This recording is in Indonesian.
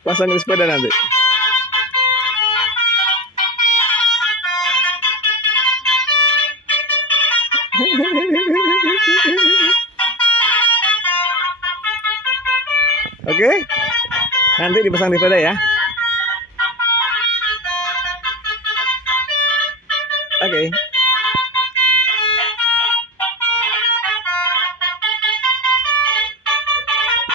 Pasang di sepeda nanti. Oke, nanti dipasang di sepeda ya. Oke.